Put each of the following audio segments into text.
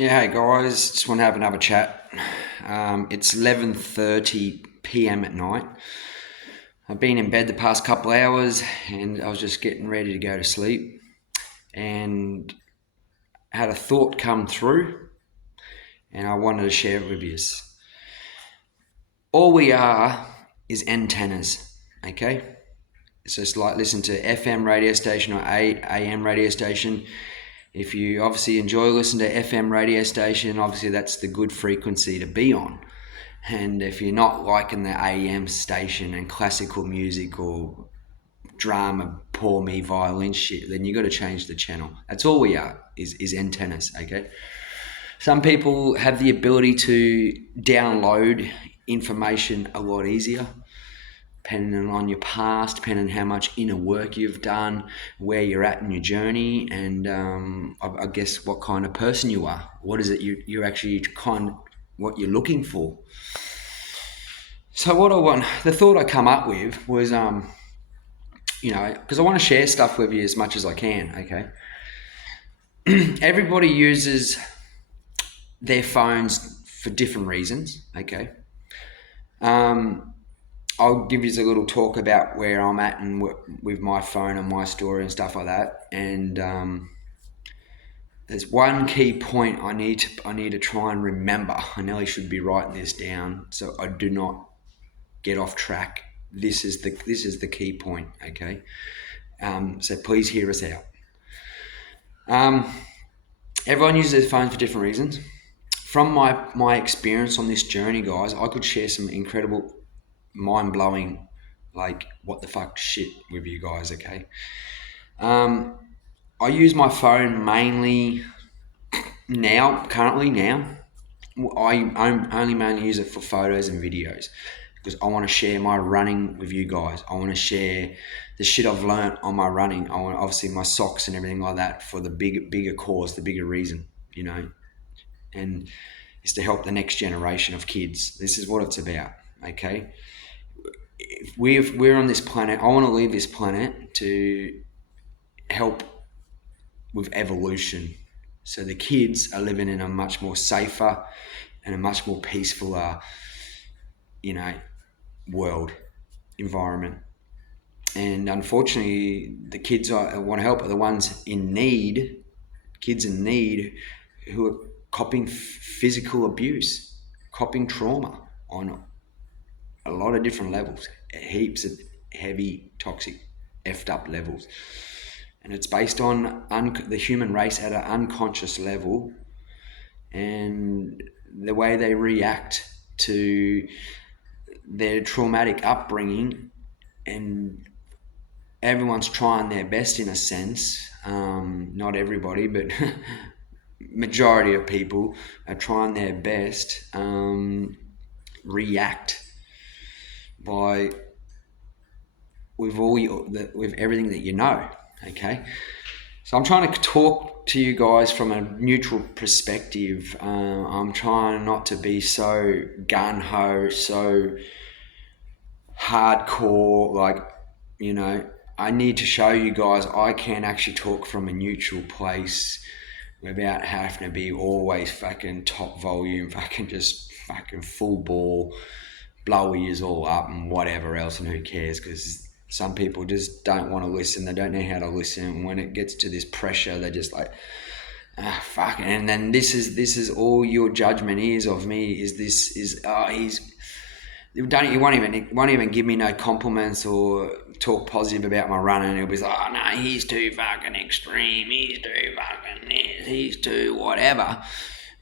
Yeah, hey guys, just want to have another chat. It's 11:30 p.m. at night. I've been in bed the past couple hours and I was just getting ready to go to sleep and had a thought come through and I wanted to share it with you. All we are is antennas, okay? So it's like listen to FM radio station or AM radio station. If you obviously enjoy listening to FM radio station, obviously that's the good frequency to be on. And if you're not liking the AM station and classical music or drama, poor me, violin shit, then you got to change the channel. That's all we are, is antennas, okay? Some people have the ability to download information a lot easier, depending on your past, depending on how much inner work you've done, where you're at in your journey, and I guess what kind of person you are. What is it you're actually what you're looking for. So the thought I come up with was, because I want to share stuff with you as much as I can, okay? Everybody uses their phones for different reasons, okay? I'll give you a little talk about where I'm at and with my phone and my story and stuff like that. And there's one key point I need to try and remember. I nearly should be writing this down so I do not get off track. This is the key point, okay? So please hear us out. Everyone uses their phones for different reasons. From my experience on this journey, guys, I could share some incredible, mind-blowing, like what the fuck shit with you guys, okay? I use my phone mainly currently now. I only mainly use it for photos and videos because I want to share my running with you guys. I want to share the shit I've learnt on my running. I want obviously my socks and everything like that for the bigger cause, the bigger reason, and it's to help the next generation of kids. This is what it's about, okay? If we're on this planet, I want to leave this planet to help with evolution. So the kids are living in a much more safer and a much more peaceful, world environment. And unfortunately, the kids I want to help are the ones in need, kids in need who are copping physical abuse, copping trauma on a lot of different levels, heaps of heavy, toxic, effed up levels. And it's based on the human race at an unconscious level and the way they react to their traumatic upbringing, and everyone's trying their best in a sense. Not everybody, but majority of people are trying their best react by with everything that you know. Okay, so I'm trying to talk to you guys from a neutral perspective. I'm trying not to be so gun-ho, so hardcore, I need to show you guys I can actually talk from a neutral place without having to be always fucking top volume, fucking just fucking full ball, blow ears all up and whatever else, and who cares, because some people just don't want to listen. They don't know how to listen. And when it gets to this pressure, they're just like, fuck. And then this is all your judgment is of me. You won't even give me no compliments or talk positive about my running. It'll be like, oh no, he's too fucking extreme. He's too fucking this. He's too whatever.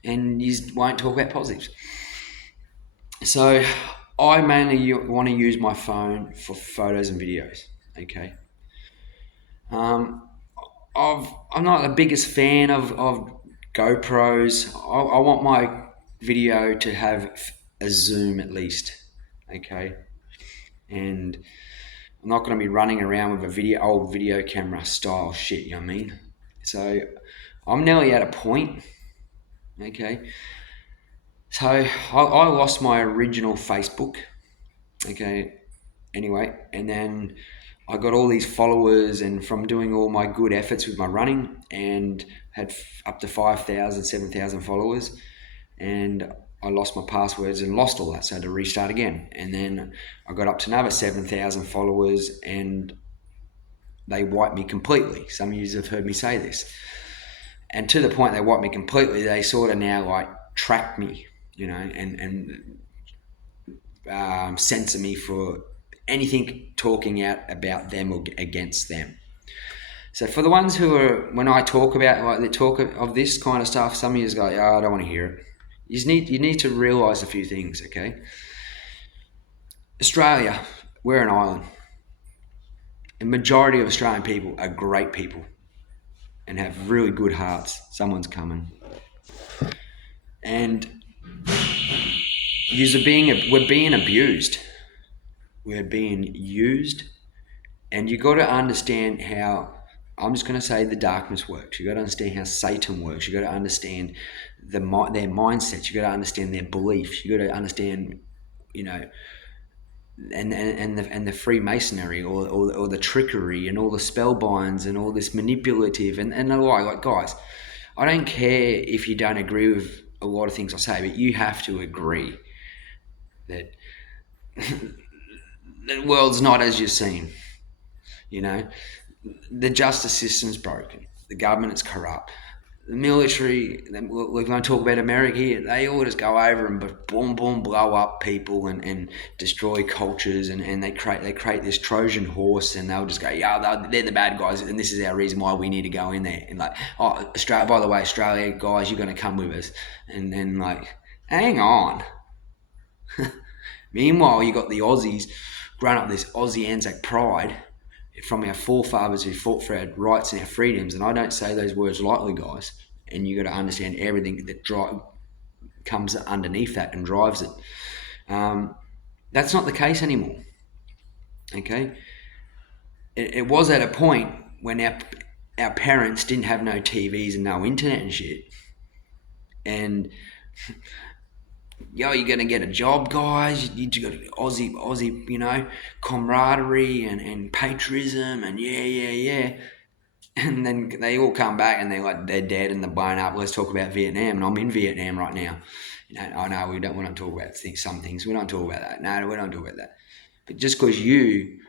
And you won't talk about positives. So I mainly want to use my phone for photos and videos, okay? I'm not the biggest fan of GoPros. I want my video to have a zoom at least, okay? And I'm not going to be running around with a old video camera style shit, you know what I mean? So I'm nearly at a point, okay? So I lost my original Facebook, okay, anyway, and then I got all these followers, and from doing all my good efforts with my running, and had up to 5,000, 7,000 followers, and I lost my passwords and lost all that, so I had to restart again. And then I got up to another 7,000 followers, and they wiped me completely. Some of you have heard me say this. And to the point they wiped me completely, they sort of now like track me, and censor me for anything talking out about them or against them. So for the ones who are, when I talk about like the talk of this kind of stuff, some of you go, "Oh, I don't want to hear it." You need to realise a few things, okay? Australia, we're an island. The majority of Australian people are great people and have really good hearts. Someone's coming. And we're being abused. We're being used. And you got to understand how, I'm just going to say, the darkness works. You got to understand how Satan works. You got to understand their mindsets. You got to understand their beliefs. You got to understand, and the Freemasonry or the trickery and all the spellbinds and all this manipulative and the like guys, I don't care if you don't agree with a lot of things I say, but you have to agree that the world's not as you seem. The justice system's broken. The government is corrupt. The military, we're going to talk about America here, they all just go over and boom, boom, blow up people and destroy cultures, and they create this Trojan horse, and they'll just go, yeah, they're the bad guys, and this is our reason why we need to go in there. And like, oh, Australia, by the way, Australia, guys, you're going to come with us. And then like, hang on. Meanwhile, you got the Aussies growing up this Aussie Anzac pride from our forefathers who fought for our rights and our freedoms, and I don't say those words lightly, guys. And you got to understand everything that comes underneath that and drives it. That's not the case anymore. Okay, it was at a point when our parents didn't have no TVs and no internet and shit, and you're going to get a job, guys. You got Aussie, camaraderie and patriotism, and yeah. And then they all come back and they're dead and they're blown up. Let's talk about Vietnam, and I'm in Vietnam right now. I know we don't want to talk about some things. We don't talk about that. No, we don't talk about that. But just because you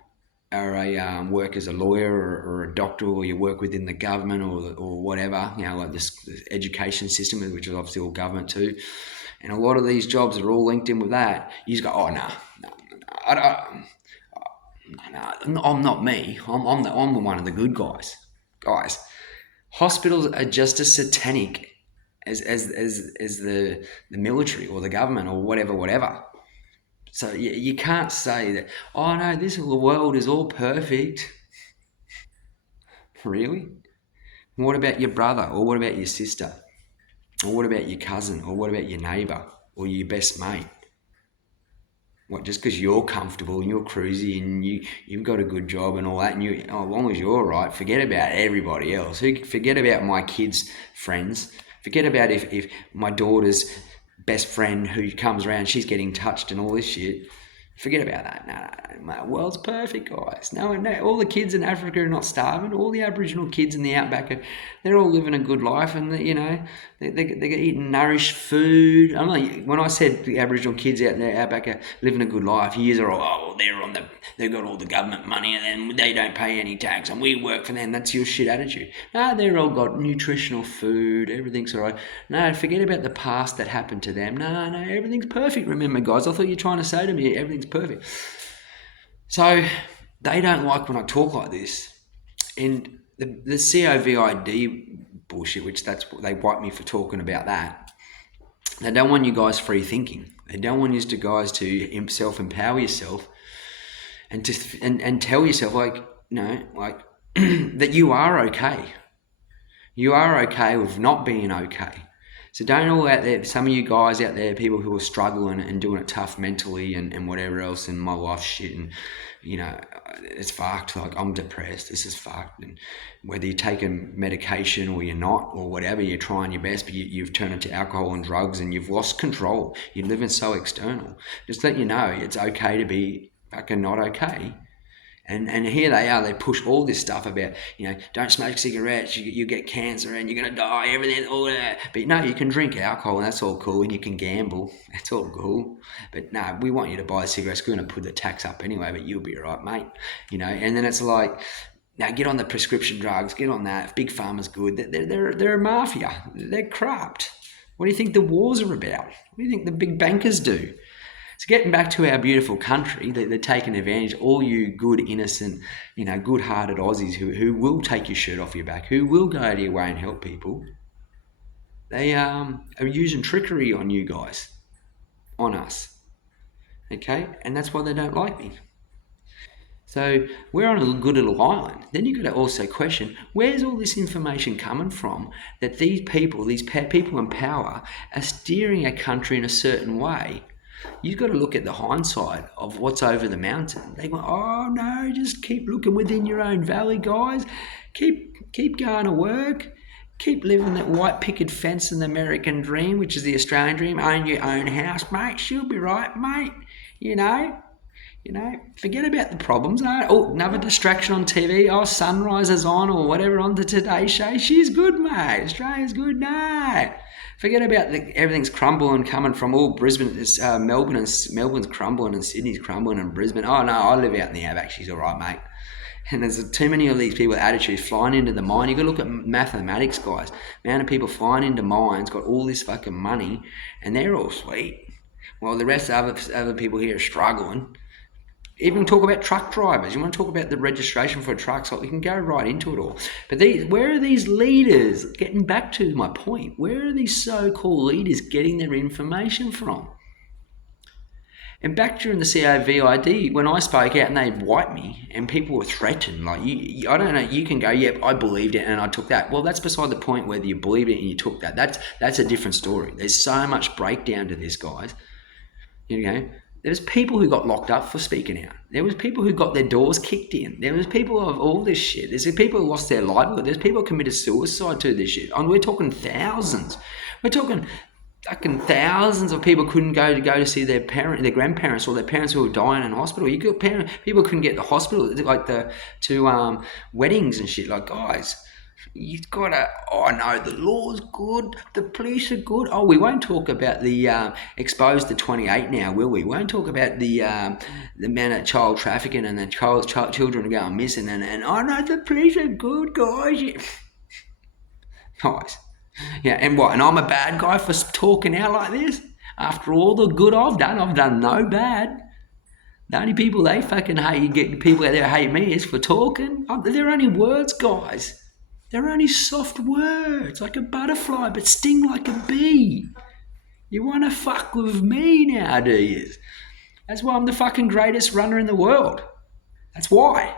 are work as a lawyer or a doctor, or you work within the government or whatever, like this education system, which is obviously all government too. And a lot of these jobs are all linked in with that. You just go, oh, no, I'm not me. I'm one of the good guys. Guys, hospitals are just as satanic as the military or the government or whatever. So you can't say that, oh no, this world is all perfect. Really? What about your brother, or what about your sister, or what about your cousin, or what about your neighbour or your best mate? What, just because you're comfortable and you're cruisy and you've got a good job and all that, and as long as you're all right, forget about everybody else. Forget about my kids' friends. Forget about if my daughter's best friend who comes around, she's getting touched and all this shit. Forget about that. No, my world's perfect, guys. No, all the kids in Africa are not starving. All the Aboriginal kids in the outback they're all living a good life, and they're eating nourished food. I'm like, when I said the Aboriginal kids out there outback are living a good life, years are all, they've got all the government money and then they don't pay any tax and we work for them. That's your shit attitude. No, they're all got nutritional food. Everything's all right. No, forget about the past that happened to them. No, everything's perfect. Remember, guys, I thought you were trying to say to me everything's perfect. So they don't like when I talk like this. And the COVID bullshit, which they wipe me for talking about that. They don't want you guys free thinking. They don't want you guys to self-empower yourself and tell yourself that you are okay. You are okay with not being okay. So don't all out there, some of you guys out there, people who are struggling and doing it tough mentally and whatever else, in my life shit, and it's fucked. Like, I'm depressed. This is fucked. And whether you're taking medication or you're not, or whatever, you're trying your best, but you've turned into alcohol and drugs and you've lost control. You're living so external. Just let you know it's okay to be fucking not okay. And here they are, they push all this stuff about, don't smoke cigarettes, you get cancer and you're going to die, everything, all that. But no, you can drink alcohol and that's all cool, and you can gamble, that's all cool. But no, we want you to buy cigarettes, we're going to put the tax up anyway, but you'll be all right, mate. And then it's like, now get on the prescription drugs, get on that. If Big Pharma's good, they're a mafia, they're corrupt. What do you think the wars are about? What do you think the big bankers do? So getting back to our beautiful country, they're taking advantage. All you good, innocent, good-hearted Aussies who will take your shirt off your back, who will go out of your way and help people. They are using trickery on you guys, on us. Okay, and that's why they don't like me. So we're on a good little island. Then you've got to also question, where's all this information coming from that these people in power are steering a country in a certain way? You've got to look at the hindsight of what's over the mountain. They go, oh no, just keep looking within your own valley, guys. Keep going to work. Keep living that white picket fence and the American dream, which is the Australian dream. Own your own house, mate. She'll be right, mate. Forget about the problems. Oh, another distraction on TV. Oh, Sunrise is on or whatever on the Today Show. She's good, mate. Australia's good. No. Forget about everything's crumbling coming from all Brisbane, Melbourne's crumbling and Sydney's crumbling and Brisbane. Oh no, I live out in the outback. She's all right, mate. And there's too many of these people with attitudes flying into the mine. You got to look at mathematics, guys. Amount of people flying into mines, got all this fucking money, and they're all sweet. While the rest of other people here are struggling. Even talk about truck drivers. You want to talk about the registration for trucks? We can go right into it all. But where are these leaders? Getting back to my point, where are these so-called leaders getting their information from? And back during the COVID, when I spoke out and they wiped me and people were threatened, like, I don't know, you can go, yep, I believed it and I took that. Well, that's beside the point whether you believed it and you took that. That's a different story. There's so much breakdown to this, guys. There's people who got locked up for speaking out. There was people who got their doors kicked in. There was people of all this shit. There's people who lost their livelihood. There's people who committed suicide to this shit. And we're talking thousands. We're talking fucking thousands of people couldn't go to see their grandparents or their parents who were dying in hospital. People couldn't get to hospital, to weddings and shit. Like, guys, you've got to, no, the law's good, the police are good. Oh, we won't talk about the exposed to 28 now, will we? We won't talk about the amount of child trafficking and the children are going missing and oh no, the police are good, guys. Guys. Yeah, and what? And I'm a bad guy for talking out like this? After all the good I've done no bad. The only people they fucking hate, you get people out there hate me is for talking. They're only words, guys. They're only soft words, like a butterfly, but sting like a bee. You want to fuck with me now, do you? That's why I'm the fucking greatest runner in the world. That's why.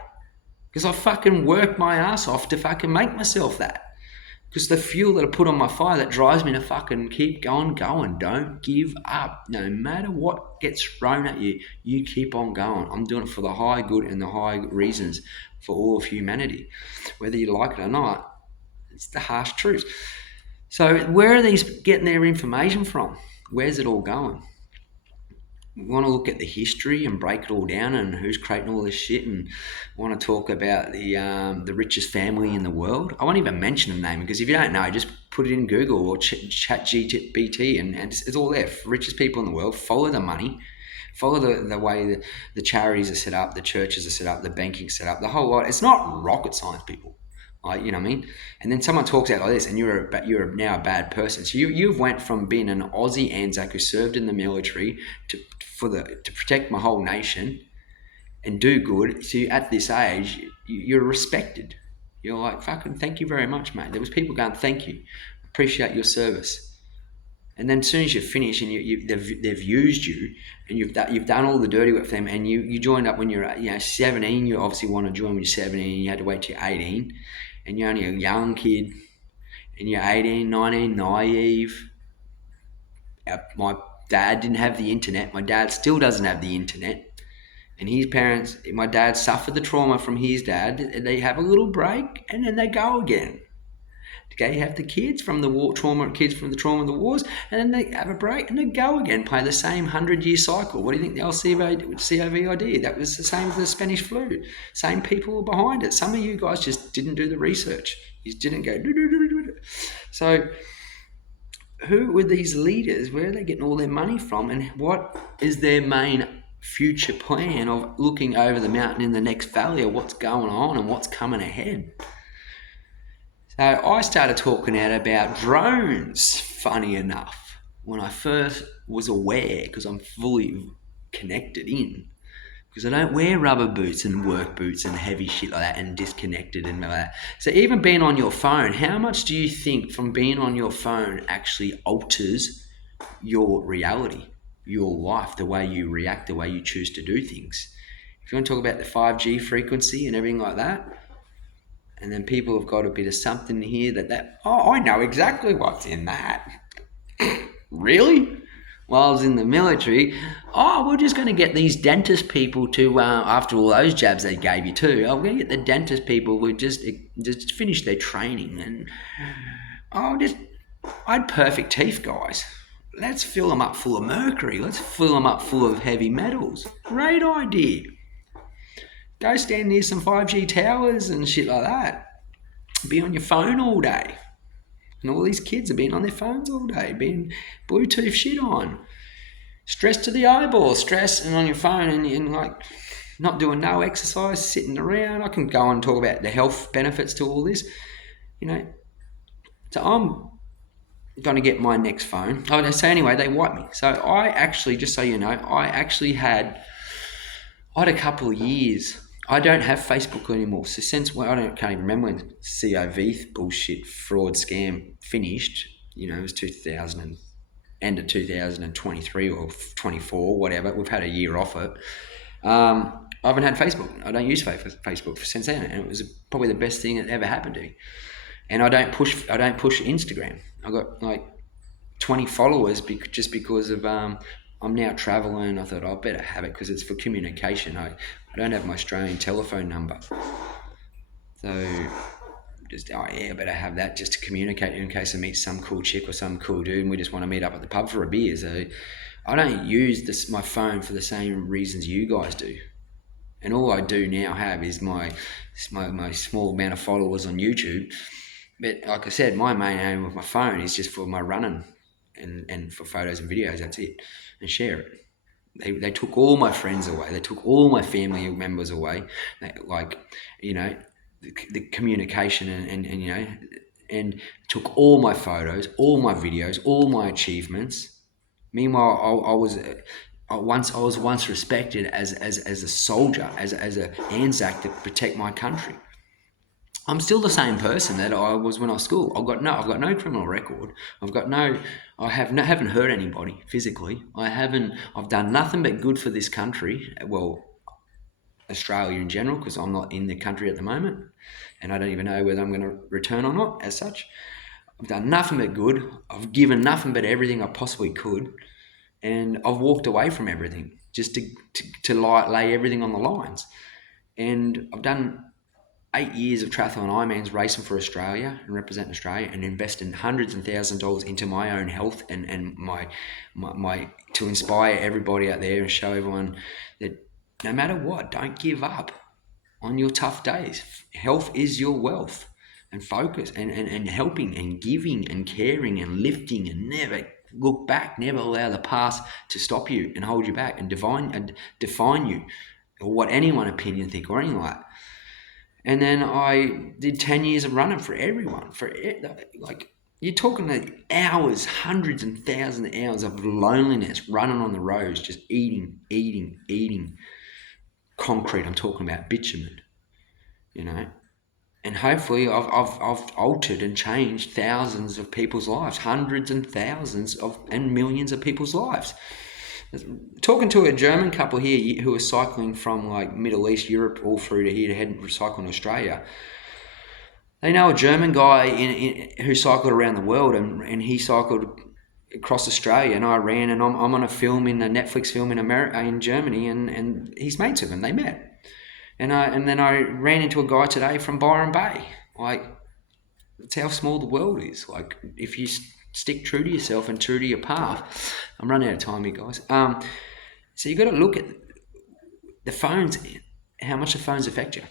Because I fucking worked my ass off to fucking make myself that. Because the fuel that I put on my fire that drives me to fucking keep going. Don't give up. No matter what gets thrown at you, you keep on going. I'm doing it for the high good and the high reasons for all of humanity. Whether you like it or not, it's the harsh truth. So where are these getting their information from? Where's it all going? We want to look at the history and break it all down and who's creating all this shit, and want to talk about the richest family in the world. I won't even mention a name because if you don't know, just put it in Google or ChatGPT and it's all there. Richest people in the world. Follow the money. Follow the way the charities are set up, the churches are set up, the banking's set up, the whole lot. It's not rocket science, people. Like, you know what I mean? And then someone talks out like this and you're now a bad person. So you've went from being an Aussie Anzac who served in the military to protect my whole nation and do good. So at this age, you're respected. You're like, fucking thank you very much, mate. There was people going, thank you. Appreciate your service. And then as soon as you finish and they've used you and you've done all the dirty work for them and you joined up when you're 17, you obviously want to join when you're 17 and you had to wait till you're 18 and you're only a young kid and you're 18, 19, naive. My dad didn't have the internet. My dad still doesn't have the internet. And his parents, my dad suffered the trauma from his dad. They have a little break and then they go again. They have the kids from the war trauma, kids from the trauma of the wars, and then they have a break and they go again, play the same 100-year cycle. What do you think the COVID did? That was the same as the Spanish flu. Same people were behind it. Some of you guys just didn't do the research. You didn't go. So who were these leaders? Where are they getting all their money from? And what is their main future plan of looking over the mountain in the next valley of what's going on and what's coming ahead? So I started talking out about drones, funny enough, when I first was aware, because I'm fully connected in, because I don't wear rubber boots and work boots and heavy shit like that and disconnected and like that. So even being on your phone, how much do you think from being on your phone actually alters your reality, your life, the way you react, the way you choose to do things? If you want to talk about the 5G frequency and everything like that, and then people have got a bit of something here I know exactly what's in that. Really? While I was in the military, we're just going to get these dentist people to, after all those jabs they gave you too, we're going to get the dentist people who just finish their training and, I had perfect teeth, guys. Let's fill them up full of mercury. Let's fill them up full of heavy metals. Great idea. Go stand near some 5G towers and shit like that. Be on your phone all day. And all these kids are being on their phones all day, being Bluetooth shit on. Stress to the eyeball, stress and on your phone and like not doing no exercise, sitting around. I can go on and talk about the health benefits to all this. So I'm going to get my next phone. So anyway, they wiped me. So I actually, just so you know, I had a couple of years. I don't have Facebook anymore. So since can't even remember when COV bullshit fraud scam finished. It was 2000 end of 2023 or 24, whatever. We've had a year off it. I haven't had Facebook. I don't use Facebook since then, and it was probably the best thing that ever happened to me. And I don't push Instagram. I got like 20 followers just because of I'm now traveling. I thought I better have it because it's for communication. I don't have my Australian telephone number, so I better have that just to communicate in case I meet some cool chick or some cool dude and we just want to meet up at the pub for a beer. So I don't use my phone for the same reasons you guys do. And all I do now have is my small amount of followers on YouTube. But like I said, my main aim with my phone is just for my running and for photos and videos. That's it, and share it. They took all my friends away. They took all my family members away. The communication and took all my photos, all my videos, all my achievements. Meanwhile, I was once respected as a soldier, as a Anzac to protect my country. I'm still the same person that I was when I was school. I've got no criminal record. I haven't hurt anybody physically. I've done nothing but good for this country. Well, Australia in general, because I'm not in the country at the moment, and I don't even know whether I'm going to return or not. As such, I've done nothing but good. I've given nothing but everything I possibly could, and I've walked away from everything just to lay everything on the lines. And I've done 8 years of triathlon Ironmans racing for Australia and representing Australia and investing hundreds and thousands of dollars into my own health and my to inspire everybody out there and show everyone that no matter what, don't give up on your tough days. Health is your wealth, and focus and helping and giving and caring and lifting and never look back, never allow the past to stop you and hold you back and define you or what anyone opinion think or anything like that. And then I did 10 years of running for everyone. You're talking hours, hundreds and thousands of hours of loneliness, running on the roads, just eating concrete. I'm talking about bitumen, And hopefully I've altered and changed thousands of people's lives, hundreds and thousands and millions of people's lives. Talking to a German couple here who are cycling from like Middle East, Europe, all through to here to head and cycle in Australia. They know a German guy who cycled around the world, and he cycled across Australia, and I ran, and I'm on a film in a Netflix film in Germany, and he's mates with him. They met, and then I ran into a guy today from Byron Bay. Like, It's how small the world is. Like, if you stick true to yourself and true to your path. I'm running out of time here, guys. So you got to look at the phones, how much the phones affect you.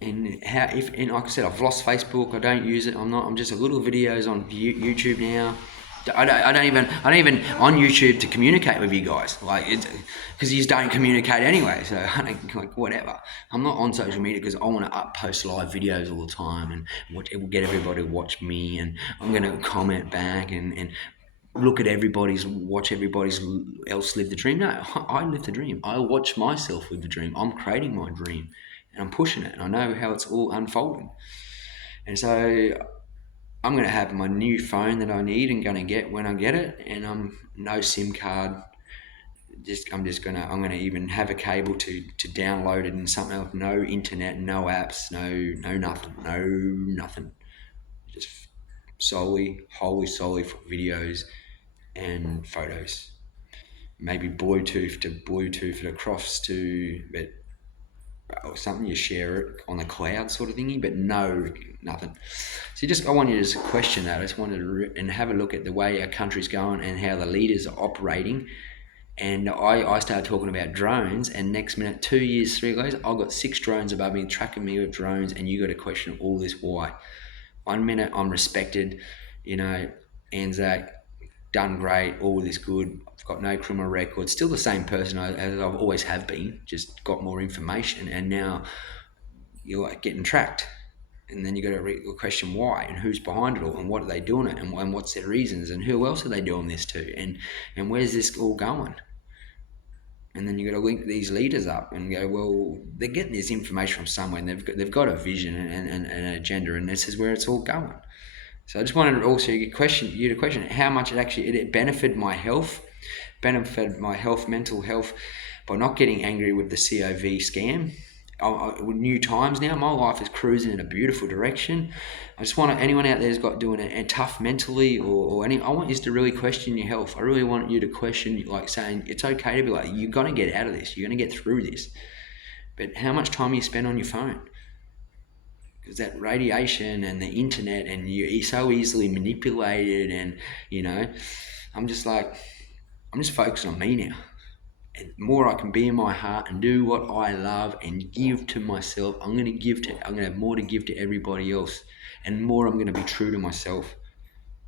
And how, if, and like I said, I've lost Facebook. I don't use it. I'm just a little videos on YouTube now. I don't even on YouTube to communicate with you guys, like, because you don't communicate anyway. So I don't, like, whatever. I'm not on social media because I want to post live videos all the time, and it will get everybody to watch me, and I'm going to comment back and look at watch everybody's else live the dream. No, I live the dream. I watch myself live the dream. I'm creating my dream, and I'm pushing it, and I know how it's all unfolding. And so I'm going to have my new phone that I need and going to get when I get it, and I'm no SIM card. I'm going to even have a cable to download it and something else. No internet, no apps, no nothing. Just wholly solely for videos and photos. Maybe Bluetooth it across to, but or something you share it on the cloud sort of thingy, but nothing. So I want you to just question that. I just wanted to and have a look at the way our country's going and how the leaders are operating. And I started talking about drones, and next minute, 2 years, 3 years, I've got 6 drones above me tracking me with drones, and you got to question all this why. 1 minute I'm respected, Anzac, done great, all this good. I've got no criminal record. Still the same person as I've always have been, just got more information, and now you're like getting tracked. And then you got to question why and who's behind it all and what are they doing it and what's their reasons and who else are they doing this to and where's this all going? And then you got to link these leaders up and go, well, they're getting this information from somewhere, and they've got a vision and an agenda, and this is where it's all going. So I just wanted to also question how much it benefited my health, mental health, by not getting angry with the COV scam. With new times now, my life is cruising in a beautiful direction. I just want anyone out there who's got doing it and tough mentally or any, I want you to really question your health. I really want you to question, like, saying it's okay to be like, you're going to get out of this, you're going to get through this. But how much time you spend on your phone? Because that radiation and the internet, and you're so easily manipulated, and I'm just focusing on me now. And the more I can be in my heart and do what I love and give to myself, I'm going to have more to give to everybody else, and more I'm going to be true to myself.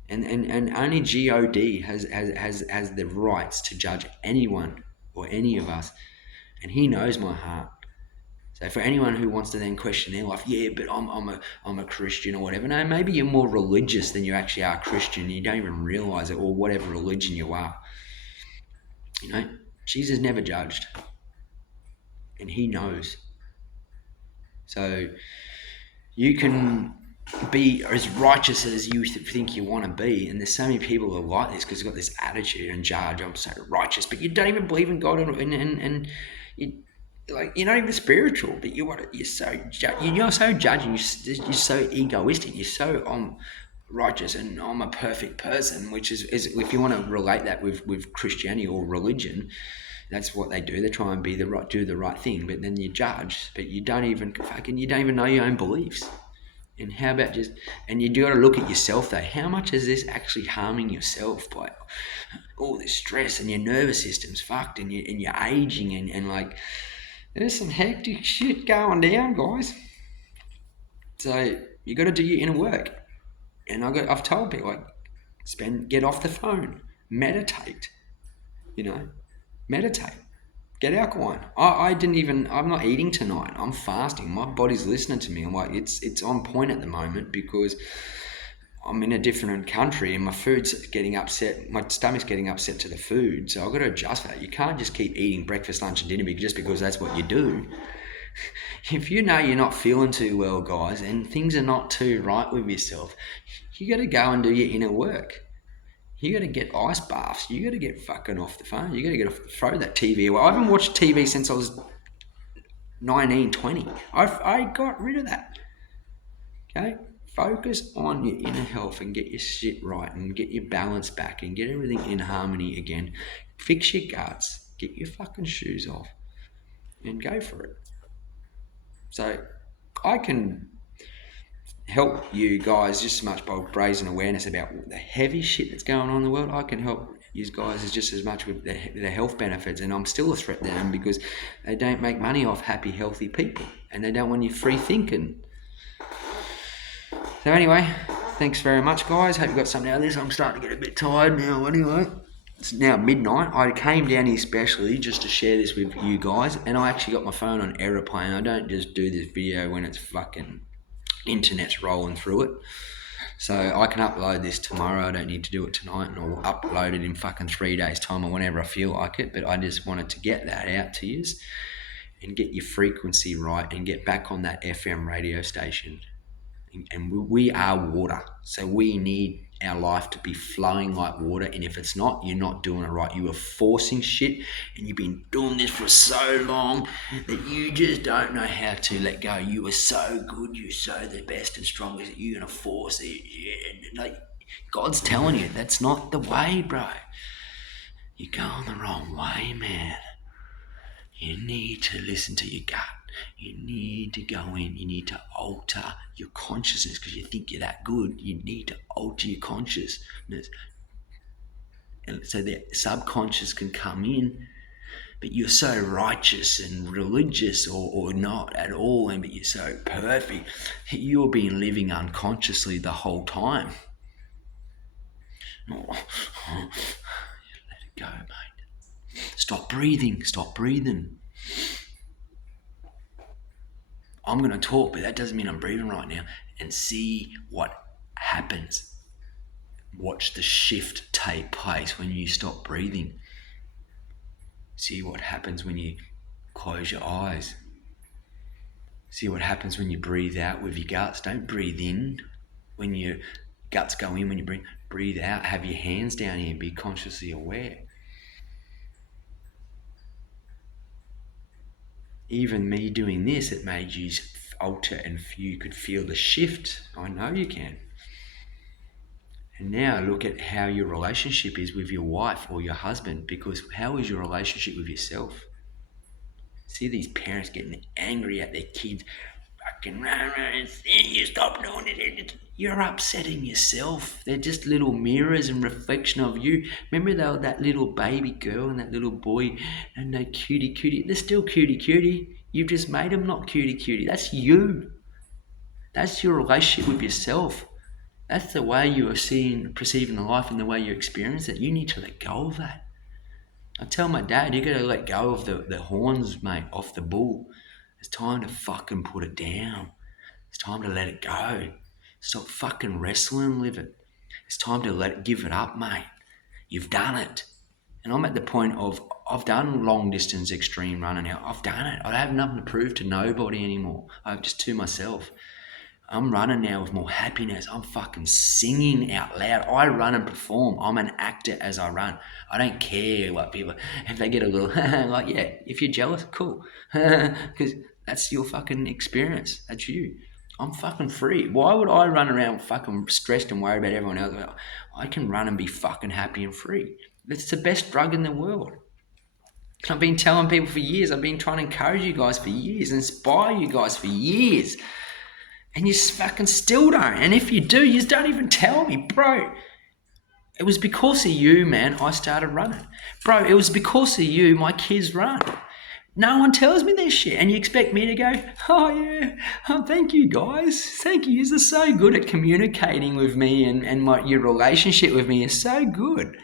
And only God has the rights to judge anyone or any of us, and He knows my heart. So for anyone who wants to then question their life, yeah, but I'm a Christian or whatever. No, maybe you're more religious than you actually are Christian. You don't even realize it, or whatever religion you are. Jesus never judged, and He knows. So you can be as righteous as you think you want to be, and there's so many people who are like this because they've got this attitude and judge. I'm so righteous, but you don't even believe in God, and you, like, you're not even spiritual, but you're so judging. You're so egoistic. You're so righteous, and I'm a perfect person, which is if you want to relate that with Christianity or religion, that's what they do. They try and do the right thing, but then you judge, but you don't even know your own beliefs. And how about and you do got to look at yourself though. How much is this actually harming yourself by all this stress, and your nervous system's fucked, and you're aging, and like, there's some hectic shit going down, guys. So you got to do your inner work. And I've told people, like, get off the phone, meditate, meditate, get alkaline. I'm not eating tonight. I'm fasting. My body's listening to me. I'm like, it's on point at the moment because I'm in a different country and my food's getting upset. My stomach's getting upset to the food. So I've got to adjust for that. You can't just keep eating breakfast, lunch and dinner just because that's what you do. If you know you're not feeling too well, guys, and things are not too right with yourself, you got to go and do your inner work. You got to get ice baths. You got to get fucking off the phone. You got to throw that TV away. I haven't watched TV since I was 19, 20. I got rid of that. Okay? Focus on your inner health and get your shit right and get your balance back and get everything in harmony again. Fix your guts. Get your fucking shoes off and go for it. So I can help you guys just as much by raising awareness about the heavy shit that's going on in the world. I can help you guys just as much with the health benefits, and I'm still a threat to them because they don't make money off happy, healthy people, and they don't want you free thinking. So anyway, thanks very much, guys. Hope you got something out of this. I'm starting to get a bit tired now anyway. It's now midnight. I came down here specially just to share this with you guys, and I actually got my phone on aeroplane. I don't just do this video when it's fucking internet's rolling through it. So I can upload this tomorrow. I don't need to do it tonight, and I'll upload it in fucking 3 days time or whenever I feel like it. But I just wanted to get that out to you and get your frequency right and get back on that FM radio station. And we are water, so we need our life to be flowing like water, and if it's not, you're not doing it right. You are forcing shit, and you've been doing this for so long that you just don't know how to let go. You are so good, you're so the best and strongest that you're going to force it. And like, God's telling you, that's not the way, bro. You're going the wrong way, man. You need to listen to your gut. You need to go in. You need to alter your consciousness because you think you're that good. You need to alter your consciousness. And so the subconscious can come in, but you're so righteous and religious or not at all, and but you're so perfect. You've been living unconsciously the whole time. Oh, let it go, mate. Stop breathing. Stop breathing. I'm going to talk, but that doesn't mean I'm breathing right now. And see what happens. Watch the shift take place when you stop breathing. See what happens when you close your eyes. See what happens when you breathe out with your guts. Don't breathe in when your guts go in. When you breathe out, have your hands down here and be consciously aware. Even me doing this, it made you alter and you could feel the shift. I know you can. And now look at how your relationship is with your wife or your husband, because how is your relationship with yourself? See these parents getting angry at their kids. Fucking, you stop doing it. You're upsetting yourself. They're just little mirrors and reflection of you. Remember that little baby girl and that little boy and they cutie. They're still cutie. You've just made them not cutie. That's you. That's your relationship with yourself. That's the way you are perceiving the life and the way you experience it. You need to let go of that. I tell my dad, you got to let go of the horns, mate, off the bull. It's time to fucking put it down. It's time to let it go. Stop fucking wrestling with it. It's time to give it up, mate. You've done it. And I'm at the point of, I've done long distance extreme running now. I've done it. I have nothing to prove to nobody anymore. I've just to myself. I'm running now with more happiness. I'm fucking singing out loud. I run and perform. I'm an actor as I run. I don't care what people, if they get a little, like, yeah, if you're jealous, cool. Because that's your fucking experience. That's you. I'm fucking free. Why would I run around fucking stressed and worry about everyone else? I can run and be fucking happy and free. It's the best drug in the world. I've been telling people for years. I've been trying to encourage you guys for years, inspire you guys for years. And you fucking still don't. And if you do, you don't even tell me. Bro, it was because of you, man, I started running. Bro, it was because of you my kids run. No one tells me this shit. And you expect me to go, oh yeah, thank you guys. Thank you. You're so good at communicating with me and your relationship with me is so good.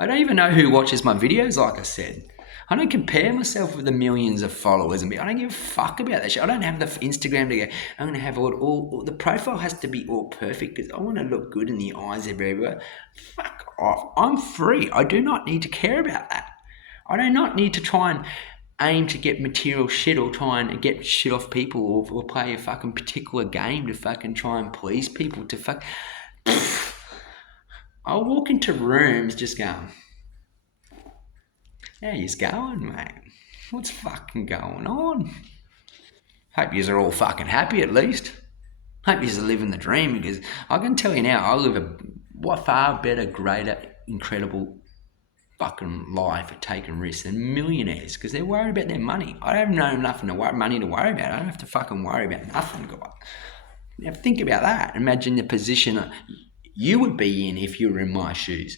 I don't even know who watches my videos, like I said. I don't compare myself with the millions of followers and I don't give a fuck about that shit. I don't have the Instagram to go, I'm going to have all the profile has to be all perfect because I want to look good in the eyes of everyone. Fuck off. I'm free. I do not need to care about that. I do not need to try and aim to get material shit or try and get shit off people or play a fucking particular game to fucking try and please people to fuck. I'll walk into rooms just going, how you's going, mate? What's fucking going on? Hope yous are all fucking happy at least. Hope yous are living the dream because I can tell you now, I live a far better, greater, incredible fucking life at taking risks than millionaires because they're worried about their money. I don't know nothing money to worry about. I don't have to fucking worry about nothing, guys. Now think about that. Imagine the position you would be in if you were in my shoes.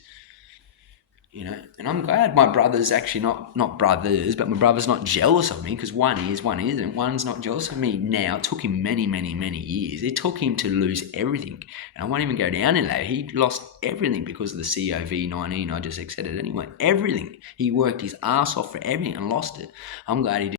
And I'm glad my brother's actually not brothers, but my brother's not jealous of me, because one is, one isn't. One's not jealous of me now. It took him many, many, many years. It took him to lose everything. And I won't even go down in that. He lost everything because of the COVID-19. I just accepted it anyway. Everything. He worked his ass off for everything and lost it. I'm glad he did.